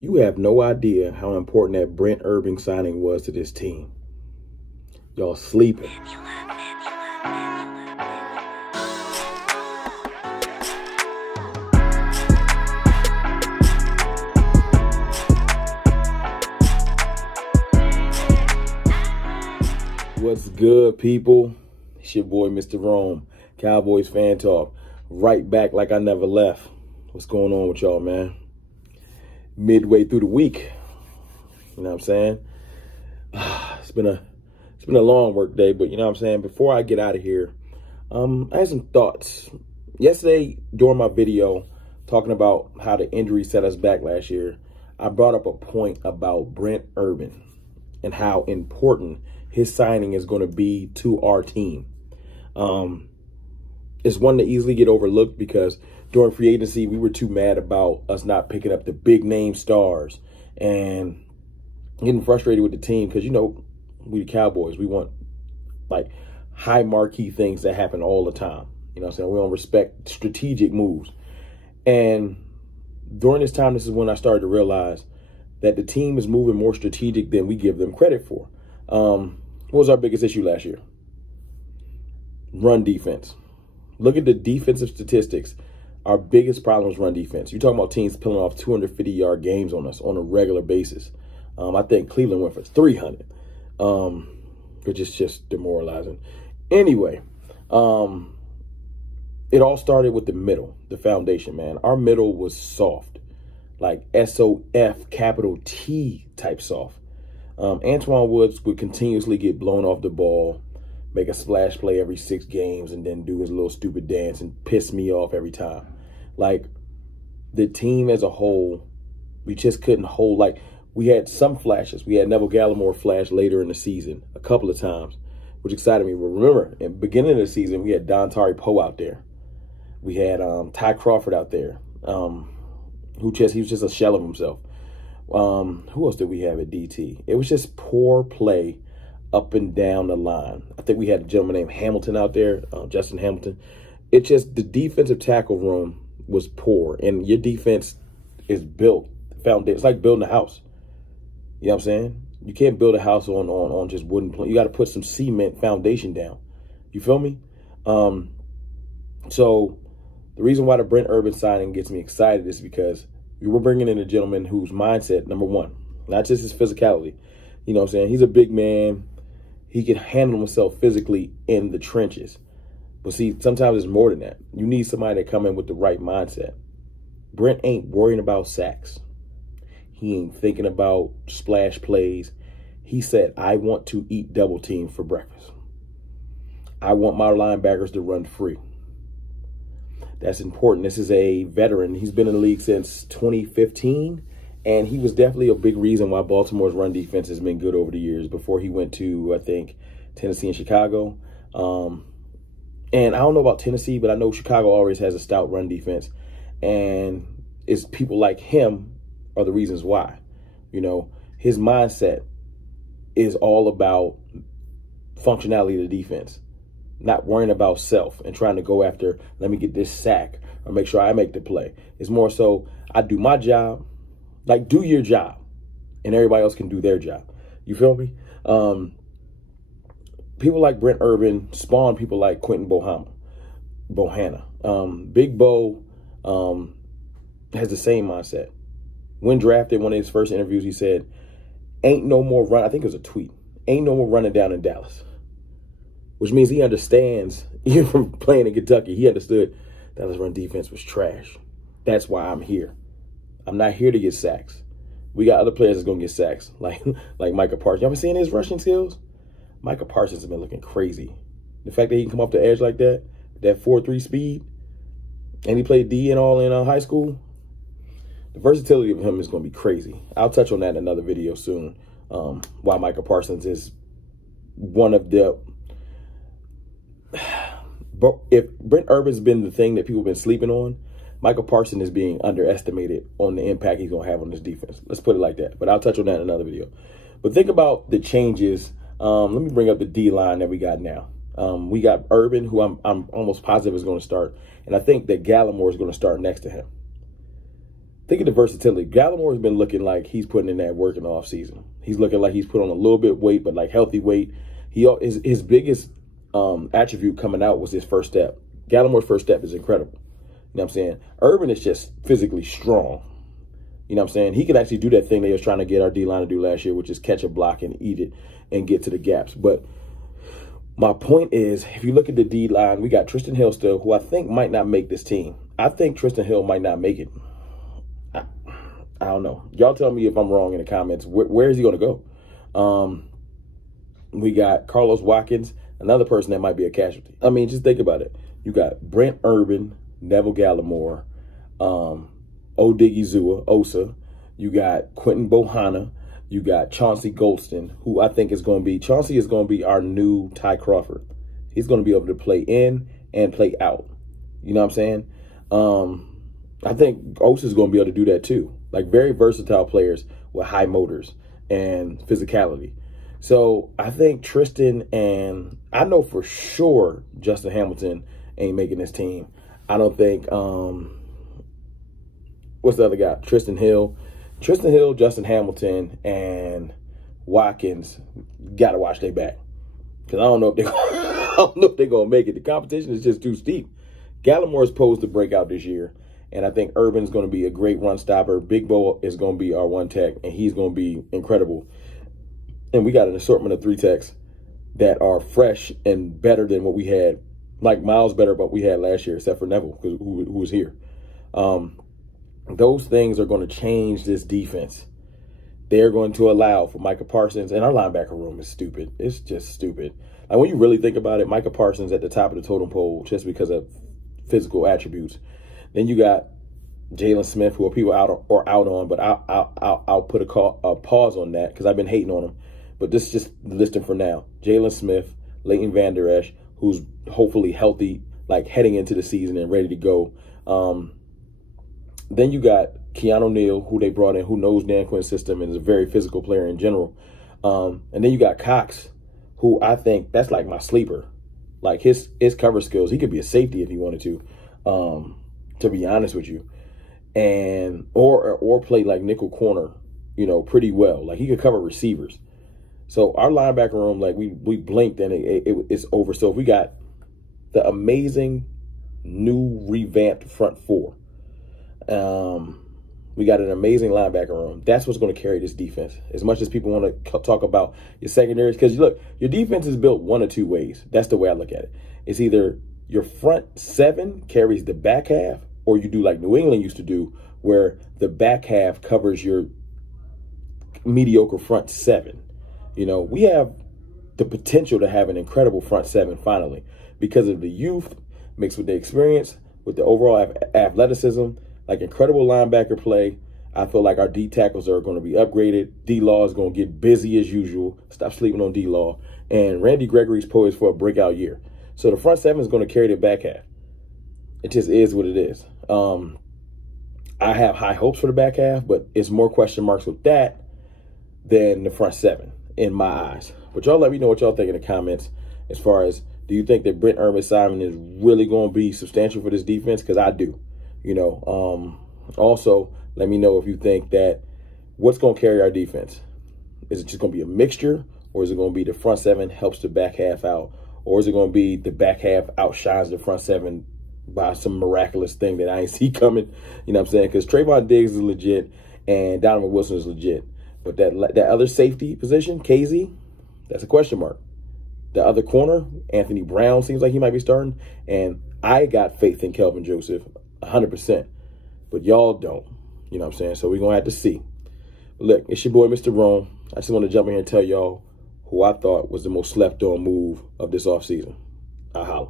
You have no idea how important that Brent Urban signing was to this team. Y'all sleeping. What's good, people? It's your boy, Mr. Rome, Cowboys Fan Talk. Right back like I never left. What's going on with y'all, man? Midway through the week. You know what I'm saying? It's been a long work day, but you know what I'm saying? Before I get out of here, I had some thoughts. Yesterday, during my video, talking about how the injury set us back last year, I brought up a point about Brent Urban and how important his signing is going to be to our team. It's one to easily get overlooked because during free agency, we were too mad about us not picking up the big name stars and getting frustrated with the team because, you know, we the Cowboys, we want like high marquee things that happen all the time. You know what I'm saying? We don't respect strategic moves. And during this time, this is when I started to realize that the team is moving more strategic than we give them credit for. What was our biggest issue last year? Run defense. Look at the defensive statistics. Our biggest problem is run defense. You're talking about teams pulling off 250-yard games on us on a regular basis. I think Cleveland went for 300, which is just demoralizing. Anyway, it all started with the middle, the foundation, man. Our middle was soft, like S-O-F capital T type soft. Antoine Woods would continuously get blown off the ball, make a splash play every 6 games, and then do his little stupid dance and piss me off every time. Like, the team as a whole, we just couldn't hold. Like, we had some flashes. We had Neville Gallimore flash later in the season a couple of times, which excited me. But remember, in the beginning of the season, we had Dontari Poe out there. We had Ty Crawford out there, he was just a shell of himself. Who else did we have at DT? It was just poor play up and down the line. I think we had a gentleman named Hamilton out there, Justin Hamilton. It just, the defensive tackle room was poor, and your defense is built, it's like building a house. You know what I'm saying? You can't build a house on just wooden planks. You got to put some cement foundation down. You feel me? So the reason why the Brent Urban signing gets me excited is because we were bringing in a gentleman whose mindset, number one, not just his physicality. You know what I'm saying? He's a big man. He can handle himself physically in the trenches. But see, sometimes it's more than that. You need somebody to come in with the right mindset. Brent ain't worrying about sacks. He ain't thinking about splash plays. He said, I want to eat double team for breakfast. I want my linebackers to run free. That's important. This is a veteran. He's been in the league since 2015. And he was definitely a big reason why Baltimore's run defense has been good over the years before he went to, I think, Tennessee and Chicago. And I don't know about Tennessee, but I know Chicago always has a stout run defense. And it's people like him are the reasons why. You know, his mindset is all about functionality of the defense, not worrying about self and trying to go after, let me get this sack or make sure I make the play. It's more so, I do my job. Like, do your job, and everybody else can do their job. You feel me? People like Brent Urban spawn people like Quentin Bohanna. Big Bo has the same mindset. When drafted, one of his first interviews, he said, ain't no more run. I think it was a tweet. Ain't no more running down in Dallas. Which means he understands, even from playing in Kentucky, he understood Dallas run defense was trash. That's why I'm here. I'm not here to get sacks. We got other players that's going to get sacks, like Micah Parsons. Y'all been seeing his rushing skills? Micah Parsons has been looking crazy. The fact that he can come off the edge like that 4.3 speed, and he played D and all in high school, the versatility of him is going to be crazy. I'll touch on that in another video soon, why Micah Parsons is one of the... But if Brent Urban's been the thing that people have been sleeping on, Michael Parsons is being underestimated on the impact he's going to have on this defense. Let's put it like that. But I'll touch on that in another video. But think about the changes. Let me bring up the D-line that we got now. We got Urban, who I'm almost positive is going to start. And I think that Gallimore is going to start next to him. think of the versatility. Gallimore's been looking like he's putting in that work in the offseason. He's looking like he's put on a little bit of weight, but like healthy weight. His biggest attribute coming out was his first step. Gallimore's first step is incredible. You know what I'm saying? Urban is just physically strong. You know what I'm saying? He can actually do that thing they was trying to get our D-line to do last year, which is catch a block and eat it and get to the gaps. But my point is, if you look at the D-line, we got Tristan Hill still, who I think might not make this team. I think Tristan Hill might not make it. I don't know. Y'all tell me if I'm wrong in the comments. Where is he going to go? We got Carlos Watkins, another person that might be a casualty. I mean, just think about it. You got Brent Urban, Neville Gallimore, Odigizua, Osa. You got Quentin Bohanna. You got Chauncey Goldston, who I think is going to be, Chauncey is going to be our new Ty Crawford. He's going to be able to play in and play out. You know what I'm saying? I think Osa is going to be able to do that too. Like, very versatile players with high motors and physicality. So I think Tristan, and I know for sure Justin Hamilton ain't making this team. I don't think, what's the other guy? Tristan Hill, Justin Hamilton, and Watkins got to watch their back. Because I don't know if they're going to make it. The competition is just too steep. Gallimore's posed to break out this year. And I think Urban's going to be a great run stopper. Big Bo is going to be our one tech, and he's going to be incredible. And we got an assortment of 3 techs that are fresh and better than what we had, like miles better than what we had last year, except for Neville, who was here. Those things are going to change this defense. They're going to allow for Micah Parsons, and our linebacker room is stupid. It's just stupid. Like, when you really think about it, Micah Parsons at the top of the totem pole just because of physical attributes. Then you got Jalen Smith, who are people out on, but I'll put a pause on that because I've been hating on him. But this is just listing for now. Jalen Smith, Leighton Vander Esch, who's hopefully healthy, like heading into the season and ready to go. Then you got Keanu Neal, who they brought in, who knows Dan Quinn's system and is a very physical player in general. And then you got Cox, who I think that's like my sleeper. Like his cover skills, he could be a safety if he wanted to be honest with you. And or play like nickel corner, you know, pretty well. Like he could cover receivers. So our linebacker room, like we blinked and it's over. So if we got the amazing new revamped front 4. We got an amazing linebacker room. That's what's going to carry this defense. As much as people want to talk about your secondaries, because look, your defense is built one of 2 ways. That's the way I look at it. It's either your front 7 carries the back half, or you do like New England used to do, where the back half covers your mediocre front 7. You know, we have the potential to have an incredible front 7 finally because of the youth mixed with the experience, with the overall athleticism, like incredible linebacker play. I feel like our D tackles are going to be upgraded. D-Law is going to get busy as usual. Stop sleeping on D-Law. And Randy Gregory's poised for a breakout year. So the front 7 is going to carry the back half. It just is what it is. I have high hopes for the back half, but it's more question marks with that than the front 7 in my eyes. But y'all let me know what y'all think in the comments as far as, do you think that Brent Urban Simon is really going to be substantial for this defense? Because I do. You know, also, let me know if you think that what's going to carry our defense. Is it just going to be a mixture, or is it going to be the front 7 helps the back half out? Or is it going to be the back half outshines the front 7 by some miraculous thing that I ain't see coming? You know what I'm saying? Because Trayvon Diggs is legit and Donovan Wilson is legit. But that other safety position, KZ, that's a question mark. The other corner, Anthony Brown, seems like he might be starting. And I got faith in Kelvin Joseph 100%. But y'all don't. You know what I'm saying? So we're going to have to see. Look, it's your boy, Mr. Rome. I just want to jump in here and tell y'all who I thought was the most slept on move of this offseason. I holla.